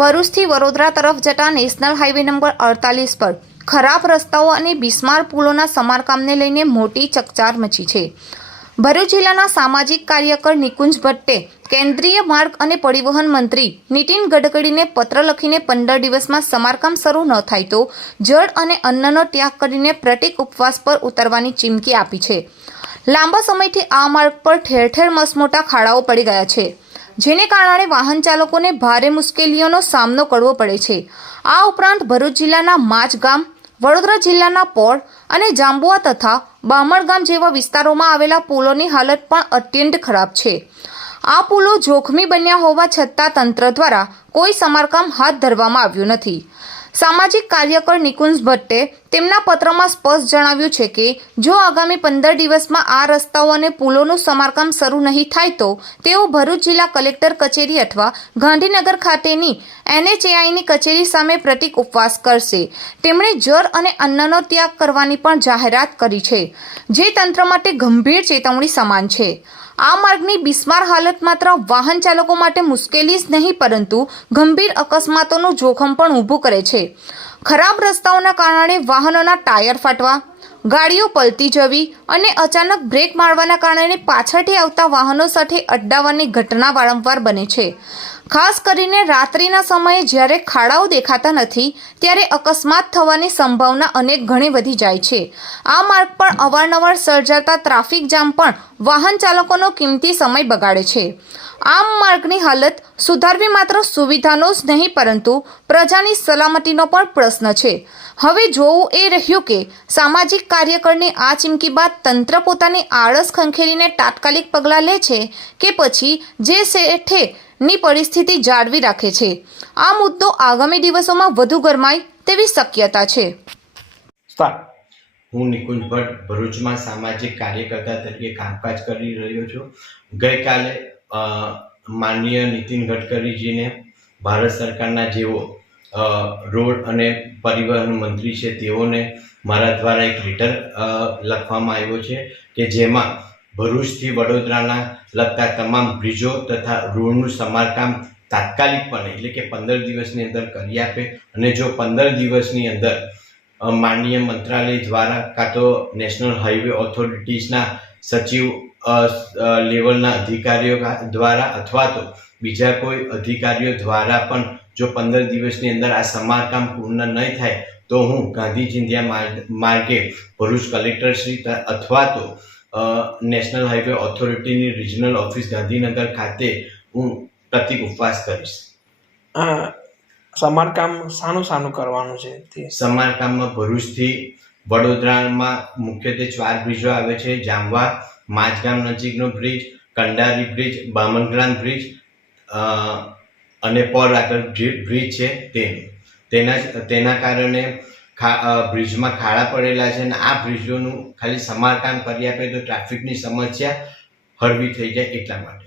ભરૂચથી વડોદરા તરફ જતા national highway number અડતાલીસ પર ખરાબ રસ્તાઓ અને બિસ્માર પુલોના સમારકામને લઈને મોટી ચકચાર મચી છે. ભરૂચ જિલ્લાના સામાજિક કાર્યકર નિકુંજ ભટ્ટે કેન્દ્રીય માર્ગ અને પરિવહન મંત્રી નીતિન ગડકરીને પત્ર લખીને પંદર દિવસમાં સમારકામ શરૂ ન થાય તો જળ અને અન્નનો ત્યાગ કરીને પ્રતિક ઉપવાસ પર ઉતરવાની ચીમકી આપી છે. લાંબા સમયથી આ માર્ગ પર ઠેર ઠેર મસમોટા ખાડાઓ પડી ગયા છે. જેને કારણે વાહન ચાલકોને ભારે મુશ્કેલીઓનો સામનો કરવો પડે છે. આ ઉપરાંત ભરૂચ જિલ્લાના માચ ગામ, વડોદરા જિલ્લાના પોળ અને જાંબુઆ તથા બામણ ગામ જેવા વિસ્તારોમાં આવેલા પુલોની હાલત પણ અત્યંત ખરાબ છે. આ પુલો જોખમી બન્યા હોવા છતાં તંત્ર દ્વારા કોઈ સમારકામ હાથ ધરવામાં આવ્યું નથી. સામાજિક કાર્યકર નિકુંજ ભટ્ટે તેમના પત્રમાં સ્પષ્ટ જણાવ્યું છે કે, જો આગામી પંદર દિવસમાં આ રસ્તાઓ અને પુલોનું સમારકામ શરૂ નહીં થાય તો તેઓ ભરૂચ જિલ્લા કલેક્ટર કચેરી અથવા ગાંધીનગર ખાતેની એનએચએઆઈની કચેરી સામે પ્રતિક ઉપવાસ કરશે. તેમણે જળ અને અન્નનો ત્યાગ કરવાની પણ જાહેરાત કરી છે, જે તંત્ર માટે ગંભીર ચેતવણી સમાન છે. આ માર્ગની બિસ્માર હાલત માત્ર વાહન ચાલકો માટે મુશ્કેલી જ નહીં, પરંતુ ગંભીર અકસ્માતોનું જોખમ પણ ઊભું કરે છે. ખરાબ રસ્તાઓના કારણે વાહનોના ટાયર ફાટવા, ગાડીઓ પલટી જવી અને અચાનક બ્રેક મારવાના કારણે પાછળથી આવતા વાહનો સાથે અડ્ડાવાની ઘટના વારંવાર બને છે. ખાસ કરીને રાત્રિના સમયે જ્યારે ખાડાઓ દેખાતા નથી, ત્યારે અકસ્માત થવાની સંભાવના અનેક ગણી વધી જાય છે. આ માર્ગ પર અવારનવાર સર્જાતા ટ્રાફિક જામ પણ વાહન ચાલકોનો કિંમતી સમય બગાડે છે. આમ માર્ગની હાલત સુધારવી માત્ર સુવિધાનો જ નહીં, પરંતુ પ્રજાની સલામતીનો પણ પ્રશ્ન છે. હવે જોવું એ રહ્યું કે સામાજિક કાર્યકરની આ ચીમકી બાદ તંત્ર પોતાની આળસ ખંખેરીને તાત્કાલિક પગલાં લે છે કે પછી જે શેઠે ની પરિસ્થિતિ જાળવી રાખે છે. આ મુદ્દો આગામી દિવસોમાં વધુ ગરમાય તેવી શક્યતા છે. હું નિકુંજ ભટ્ટ, ભરૂચમાં સામાજિક કાર્યકર્તા તરીકે કામકાજ કરી રહ્યો છું. ગઈકાલે માનનીય નીતિન ગડકરીજીને ભારત સરકારના જેઓ રોડ અને પરિવહન મંત્રી છે તેઓને મારા દ્વારા એક લેટર લખવામાં આવ્યો છે કે જેમાં ભરૂચથી વડોદરાના લગતા તમામ બ્રિજો તથા રોડનું સમારકામ તાત્કાલિકપણે એટલે કે પંદર દિવસની અંદર કરી આપે. અને જો પંદર દિવસની અંદર માનનીય મંત્રાલય દ્વારા કાં તો નેશનલ હાઈવે ઓથોરિટીઝના સચિવ લેવલના અધિકારીઓ દ્વારા અથવા તો બીજા કોઈ અધિકારીઓ દ્વારા પણ જો પંદર દિવસની અંદર આ સમારકામ પૂર્ણ નહીં થાય, તો હું ગાંધી ચિંધ્યા માર્ગ- ભરૂચ કલેક્ટરશ્રી અથવા તો નેશનલ હાઈવે ઓથોરિટીની રિજનલ ઓફિસ ગાંધીનગર ખાતે હું પ્રતિક ઉપવાસ કરીશ. સમારકામ સાનું સાનું કરવાનું છે? તે સમારકામમાં ભરૂચથી વડોદરામાં મુખ્યત્વે ચાર બ્રિજો આવે છે. જામવા માજગામ નજીકનો bridge Kandari bridge Bamangram bridge અને પોર આગળ બ્રિજ છે તેનું. તેના તેના કારણે ખા બ્રિજમાં ખાડા પડેલા છે અને આ બ્રિજોનું ખાલી સમારકામ કરી આપે તો ટ્રાફિકની સમસ્યા હળવી થઈ જાય એટલા માટે.